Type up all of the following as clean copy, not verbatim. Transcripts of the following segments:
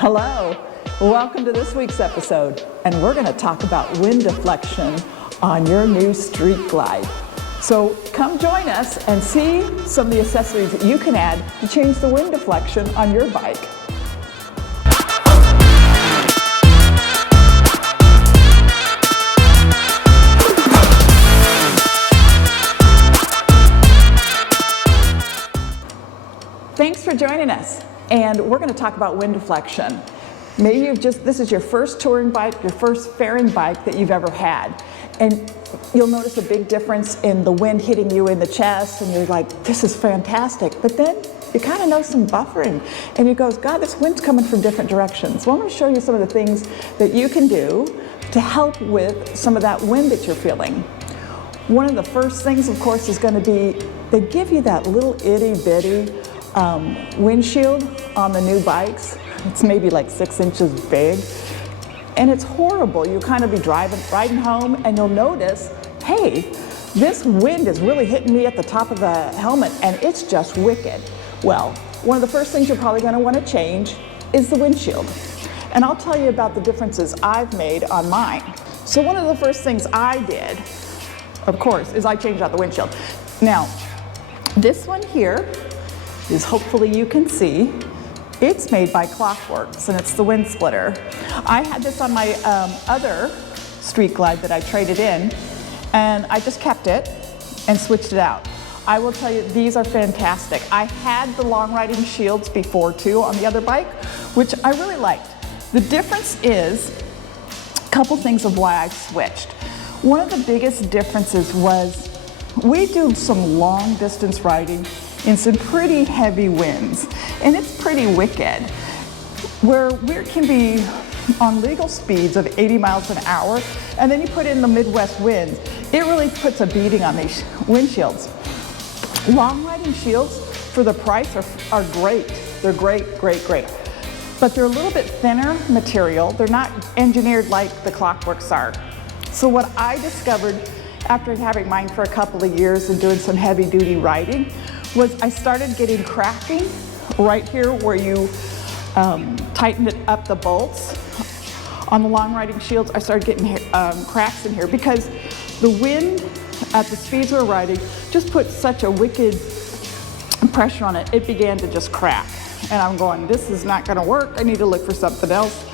Hello, welcome to this week's episode, and we're going to talk about wind deflection on your new Street Glide. So come join us and see some of the accessories that you can add to change the wind deflection on your bike. Thanks for joining us, and we're going to talk about wind deflection. Maybe this is your first touring bike, your first fairing bike that you've ever had, and you'll notice a big difference in the wind hitting you in the chest, and you're like, this is fantastic. But then you kind of know some buffering, and you go, God, this wind's coming from different directions. Well, I'm going to show you some of the things that you can do to help with some of that wind that you're feeling. One of the first things, of course, is going to be they give you that little itty-bitty windshield on the new bikes. It's maybe like 6 inches big, and it's horrible. You'll kind of be riding home, and you'll notice, hey, this wind is really hitting me at the top of the helmet, and it's just wicked. Well, one of the first things you're probably going to want to change is the windshield, and I'll tell you about the differences I've made on mine. So one of the first things I did, of course, is I changed out the windshield. Now, this one here is, hopefully you can see, it's made by KURYAKYNK, and it's the wind splitter. I had this on my other Street Glide that I traded in, and I just kept it and switched it out. I will tell you, these are fantastic. I had the long riding shields before too on the other bike, which I really liked. The difference is a couple things of why I switched. One of the biggest differences was we do some long distance riding in some pretty heavy winds, and it's pretty wicked. Where we can be on legal speeds of 80 miles an hour, and then you put in the Midwest winds, it really puts a beating on these windshields. Long riding shields, for the price, are great. They're great. But they're a little bit thinner material. They're not engineered like the KURYAKYNK are. So what I discovered after having mine for a couple of years and doing some heavy duty riding was I started getting cracking right here where you tighten it up the bolts. On the long riding shields, I started getting cracks in here because the wind at the speeds we're riding just put such a wicked pressure on it. It began to just crack. And I'm going, this is not gonna work. I need to look for something else.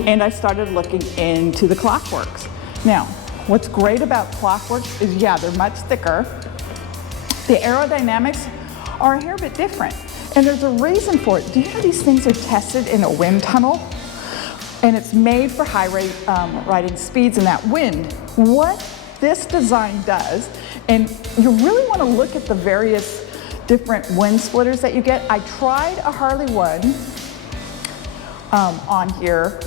And I started looking into the KURYAKYNK. Now, what's great about KURYAKYNK is, yeah, they're much thicker. The aerodynamics are a hair bit different, and there's a reason for it. Do you know these things are tested in a wind tunnel, and it's made for high riding speeds in that wind? What this design does, and you really want to look at the various different wind splitters that you get. I tried a Harley one on here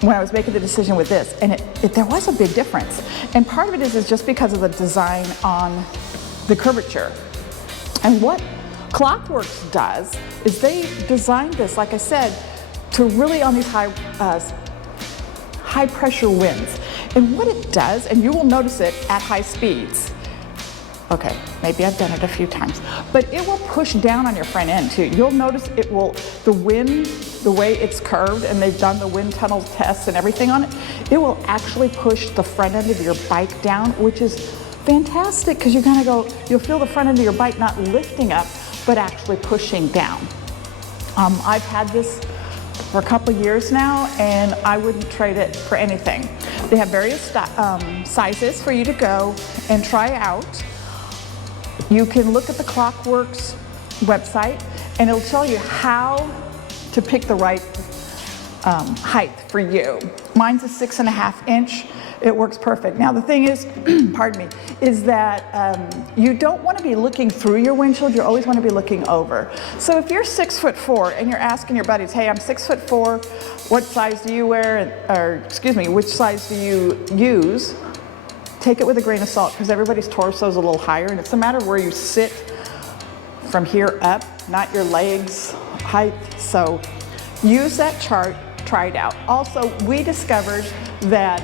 when I was making the decision with this, and there was a big difference. And part of it is just because of the design on the curvature. And what KURYAKYNK does is they designed this, like I said, to really on these high pressure winds. And what it does, and you will notice it at high speeds. Okay, maybe I've done it a few times, but it will push down on your front end too. You'll notice it will, the wind, the way it's curved, and they've done the wind tunnel tests and everything on it, it will actually push the front end of your bike down, which is fantastic because you're gonna go, you'll feel the front end of your bike not lifting up, but actually pushing down. I've had this for a couple of years now, and I wouldn't trade it for anything. They have various sizes for you to go and try out. You can look at the KURYAKYNK website, and it'll tell you how to pick the right height for you. Mine's a 6.5 inch. It works perfect. Now the thing is, pardon me, is that you don't want to be looking through your windshield. You always want to be looking over. So if you're 6'4" and you're asking your buddies, hey, I'm 6'4", what size do you wear? Or excuse me, which size do you use? Take it with a grain of salt because everybody's torso is a little higher, and it's a matter of where you sit from here up, not your legs height. So use that chart, try it out. Also, we discovered that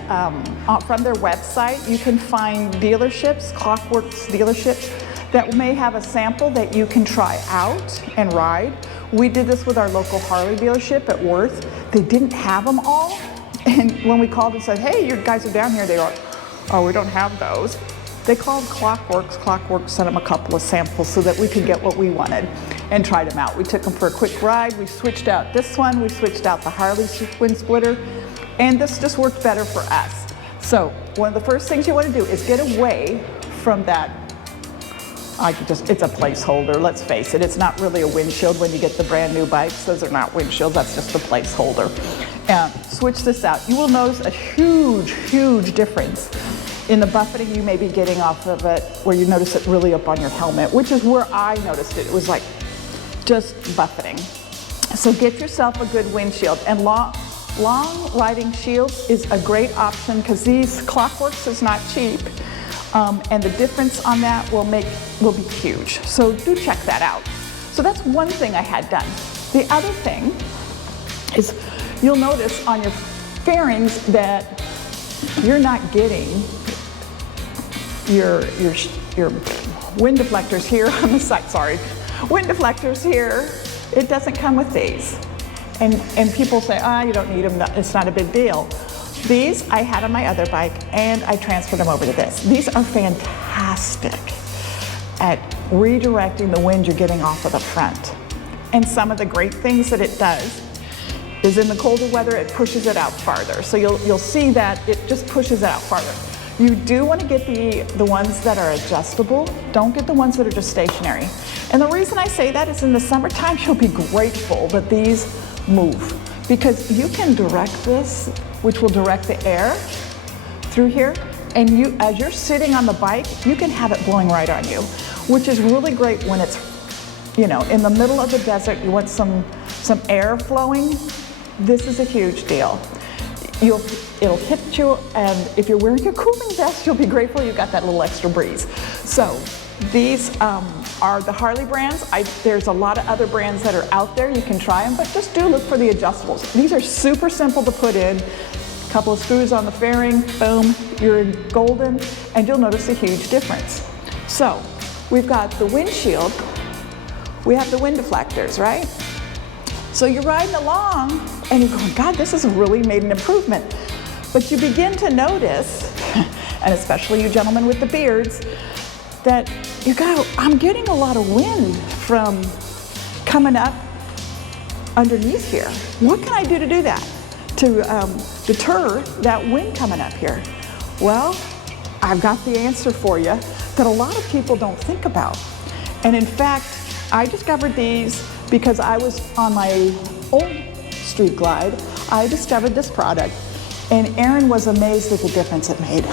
from their website, you can find dealerships, KURYAKYNK dealerships, that may have a sample that you can try out and ride. We did this with our local Harley dealership at Werks. They didn't have them all. And when we called and said, hey, you guys are down here, they were, oh, we don't have those. They called KLOCKWORKS. KLOCKWORKS sent them a couple of samples so that we could get what we wanted and tried them out. We took them for a quick ride. We switched out this one. We switched out the Harley wind splitter. And this just worked better for us. So one of the first things you want to do is get away from that. It's a placeholder, let's face it. It's not really a windshield when you get the brand new bikes. Those are not windshields, that's just a placeholder. Switch this out. You will notice a huge, huge difference in the buffeting you may be getting off of it, where you notice it really up on your helmet, which is where I noticed it. It was like just buffeting. So get yourself a good windshield. And long riding shields is a great option because these KLOCKWORKS is not cheap. And the difference on that will be huge. So do check that out. So that's one thing I had done. The other thing is you'll notice on your fairings that you're not getting your wind deflectors here on the side. Sorry, wind deflectors here. It doesn't come with these. And people say, ah, you don't need them. It's not a big deal. These I had on my other bike and I transferred them over to this. These are fantastic at redirecting the wind you're getting off of the front. And some of the great things that it does is in the colder weather, it pushes it out farther. So you'll see that it just pushes it out farther. You do want to get the ones that are adjustable. Don't get the ones that are just stationary. And the reason I say that is in the summertime, you'll be grateful that these move because you can direct this, which will direct the air through here. And as you're sitting on the bike, you can have it blowing right on you, which is really great when it's, in the middle of the desert, you want some air flowing. This is a huge deal. It'll hit you, and if you're wearing a cooling vest, you'll be grateful you got that little extra breeze. So these are the Harley brands. There's a lot of other brands that are out there. You can try them, but just do look for the adjustables. These are super simple to put in. A couple of screws on the fairing, boom, you're golden, and you'll notice a huge difference. So we've got the windshield. We have the wind deflectors, right? So you're riding along and you're going, God, this has really made an improvement. But you begin to notice, and especially you gentlemen with the beards, that you go, I'm getting a lot of wind from coming up underneath here. What can I do to do that? To deter that wind coming up here? Well, I've got the answer for you that a lot of people don't think about. And in fact, I discovered these because I was on my old Street Glide. I discovered this product and Aaron was amazed at the difference it made.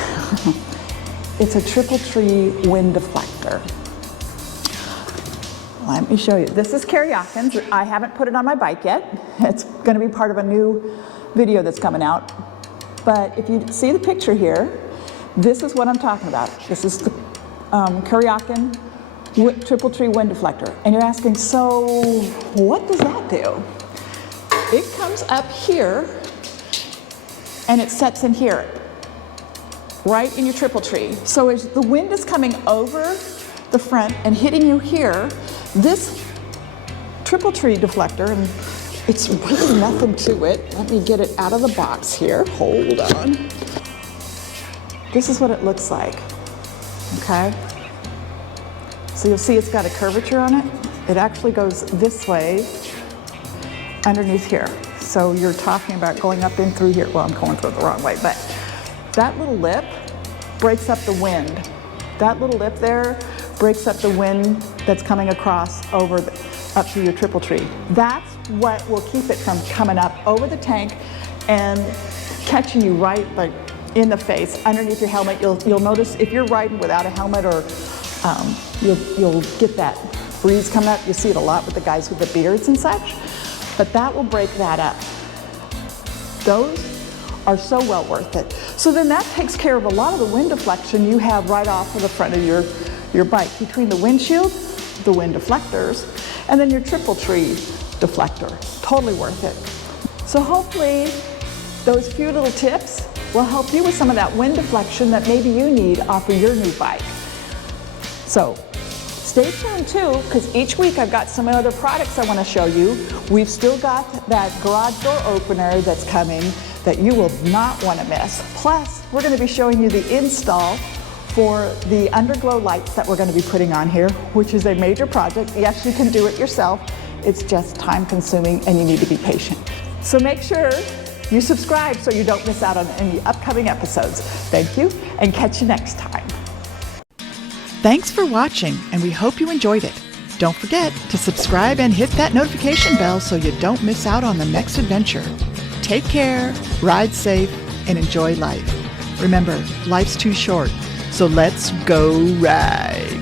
It's a triple tree wind deflector. Let me show you. This is KURYAKYNK. I haven't put it on my bike yet. It's going to be part of a new video that's coming out. But if you see the picture here, this is what I'm talking about. This is the KURYAKYNK triple tree wind deflector. And you're asking, so what does that do? It comes up here and it sets in here, right in your triple tree. So as the wind is coming over the front and hitting you here, this triple tree deflector, and it's really nothing to it. Let me get it out of the box here. Hold on. This is what it looks like, okay? So you'll see it's got a curvature on it. It actually goes this way underneath here. So you're talking about going up in through here. Well, I'm going through it the wrong way, but that little lip breaks up the wind. That little lip there breaks up the wind that's coming across over up through your triple tree. That's what will keep it from coming up over the tank and catching you right like in the face underneath your helmet. You'll notice if you're riding without a helmet or you'll get that breeze coming up. You see it a lot with the guys with the beards and such, but that will break that up. Those are so well worth it. So then that takes care of a lot of the wind deflection you have right off of the front of your bike, between the windshield, the wind deflectors, and then your triple tree deflector. Totally worth it. So hopefully those few little tips will help you with some of that wind deflection that maybe you need off of your new bike. So stay tuned too, because each week I've got some other products I want to show you. We've still got that garage door opener that's coming that you will not want to miss. Plus, we're going to be showing you the install for the underglow lights that we're going to be putting on here, which is a major project. Yes, you can do it yourself. It's just time consuming and you need to be patient. So make sure you subscribe so you don't miss out on any upcoming episodes. Thank you and catch you next time. Thanks for watching and we hope you enjoyed it. Don't forget to subscribe and hit that notification bell so you don't miss out on the next adventure. Take care, ride safe, and enjoy life. Remember, life's too short. So let's go ride.